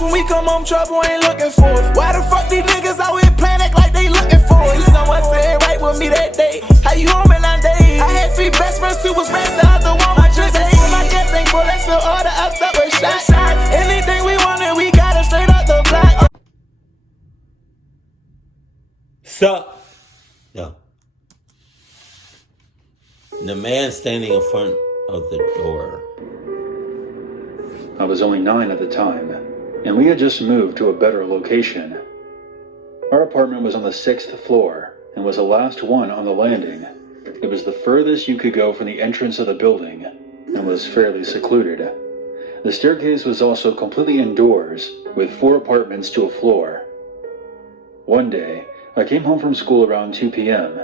Cause when we come home, trouble ain't looking for it. Why the fuck these niggas always panic like they looking for it? Someone said right with me that day. How you home in 9 days? I had 3 best friends, 2 was rest, the other one was just age. My gas ain't full, let's fill all the ups up with shots. Anything we wanted, we got it straight up the block. Sup? No. The man standing in front of the door. I was only 9 at the time, and we had just moved to a better location. Our apartment was on the 6th floor, and was the last one on the landing. It was the furthest you could go from the entrance of the building, and was fairly secluded. The staircase was also completely indoors, with 4 apartments to a floor. One day, I came home from school around 2 p.m.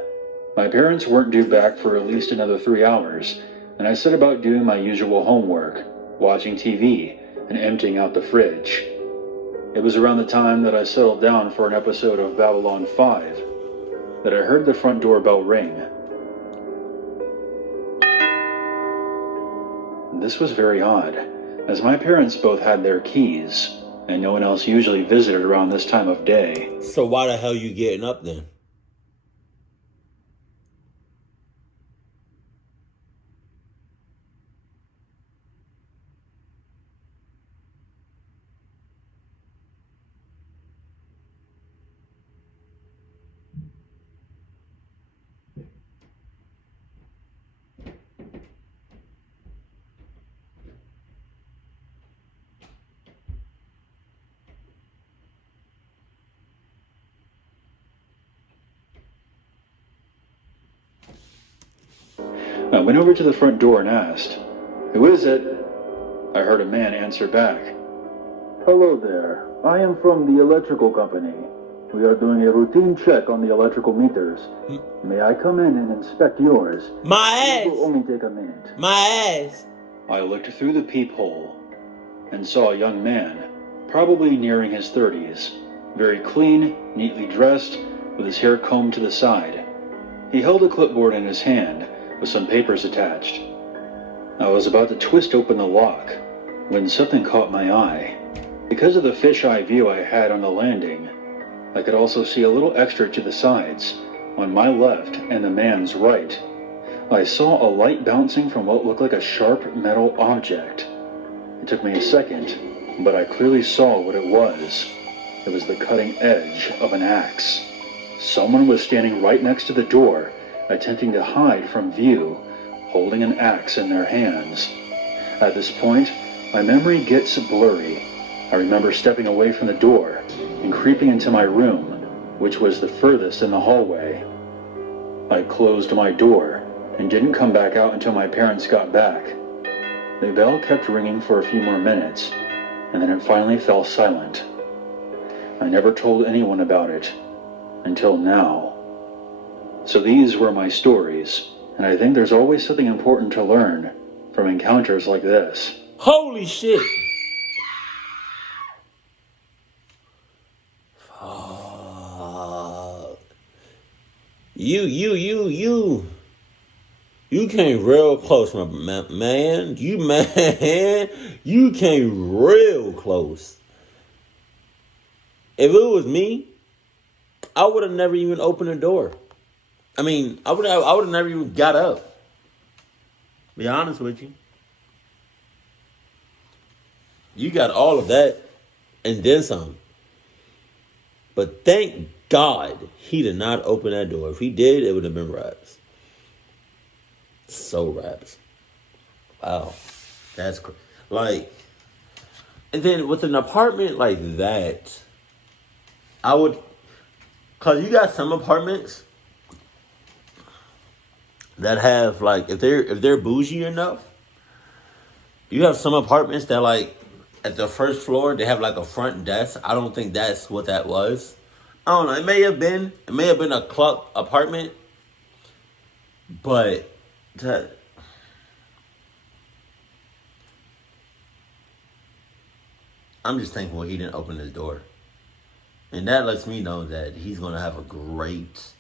My parents weren't due back for at least another 3 hours, and I set about doing my usual homework, watching TV, and emptying out the fridge. It was around the time that I settled down for an episode of Babylon 5 that I heard the front doorbell ring. This was very odd, as my parents both had their keys, and no one else usually visited around this time of day. So why the hell you getting up then? I went over to the front door and asked, "Who is it?" I heard a man answer back, "Hello there. I am from the electrical company. We are doing a routine check on the electrical meters. May I come in and inspect yours? My It will ass! only take a minute." My ass! I looked through the peephole and saw a young man, probably nearing his 30s, very clean, neatly dressed, with his hair combed to the side. He held a clipboard in his hand with some papers attached. I was about to twist open the lock when something caught my eye. Because of the fisheye view I had on the landing, I could also see a little extra to the sides, on my left and the man's right. I saw a light bouncing from what looked like a sharp metal object. It took me a second, but I clearly saw what it was. It was the cutting edge of an axe. Someone was standing right next to the door, attempting to hide from view, holding an axe in their hands. At this point, my memory gets blurry. I remember stepping away from the door and creeping into my room, which was the furthest in the hallway. I closed my door and didn't come back out until my parents got back. The bell kept ringing for a few more minutes, and then it finally fell silent. I never told anyone about it until now. So these were my stories, and I think there's always something important to learn from encounters like this. Holy shit! Fuck. You came real close, my man. You came real close. If it was me, I would have never even opened the door. I mean, I would have never even got up. Be honest with you. You got all of that and then some. But thank God he did not open that door. If he did, it would have been raps. So raps. Wow. That's crazy. Like, and then with an apartment like that, I would, cause you got some apartments that have like, if they're bougie enough, you have some apartments that like at the first floor they have like a front desk. I don't think that's what that was. I don't know. It may have been a club apartment, but I'm just thankful he didn't open his door. And that lets me know that he's going to have a great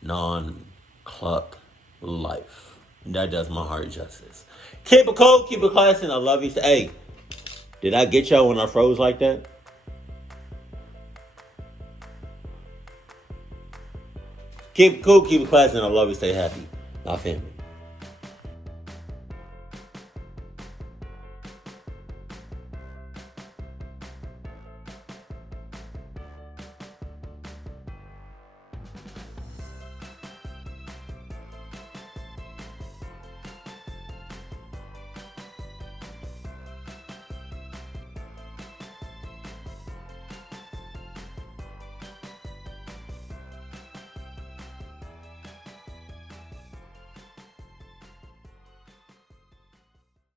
non-cluck life. That does my heart justice. Keep it cold, keep it classy, and I love you. Hey, Did I get y'all when I froze like that? Keep it cool, keep it classy, and I love you. Stay happy. My family.